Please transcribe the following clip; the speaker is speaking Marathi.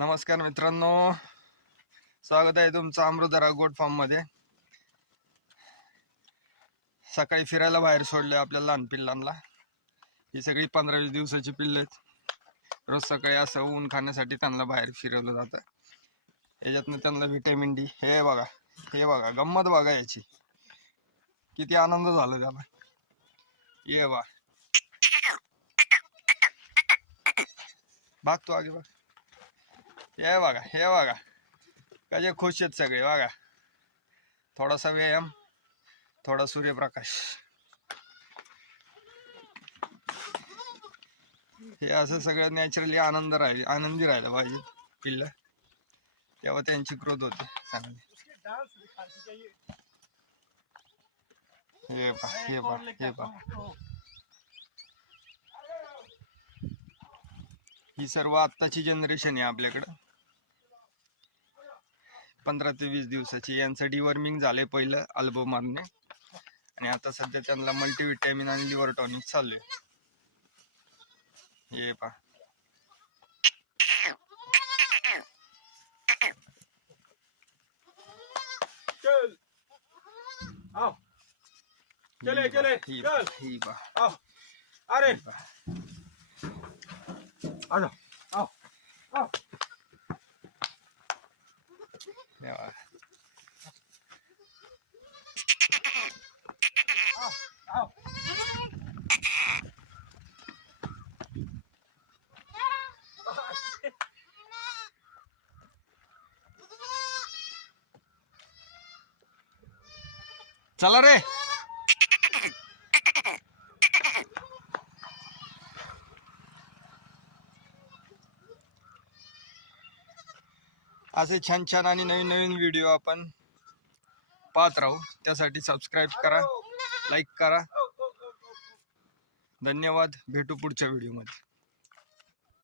नमस्कार मित्रांनो, स्वागत आहे तुमचं अमृतधारा गोट फार्म मध्ये। सकाळी फिरायला बाहेर सोडले आपल्या लहान पिल्लांना। ही सगळी 15-20 दिवसाची पिल्ले आहेत। रोज सकाळी असं ऊन खाण्यासाठी त्यांना बाहेर फिरवलं जातं। याच्यातनं त्यांना व्हिटॅमिन डी, हे बघा गंमत बघा याची, किती आनंद झाला त्याला। ये बा भाग तू आगे बघ, हे बघा कसे खुश आहेत सगळे बघा। थोडासा व्यायाम, थोडा सूर्यप्रकाश, हे असं सगळं नॅचरली आनंदी राहिलं पाहिजे पिल्ला, तेव्हा त्यांची ग्रोथ होते चांगली। हे पहा ही सर्व आत्ताची जनरेशन आहे आपल्याकडं, 15 ते 20 दिवसाची। यांचं डिवर्मिंग झालंय पहिलं अल्बोमारने, आणि आता सध्या त्यांना मल्टीविटॅमिन आणि लिव्हर टॉनिक चालू आहे। ये पहा, चला रे। असे छान छान आणि नवीन व्हिडिओ आपण पाहत राहू, त्यासाठी सबस्क्राईब करा, लाईक करा। धन्यवाद, भेटू पुढच्या व्हिडिओ मध्ये।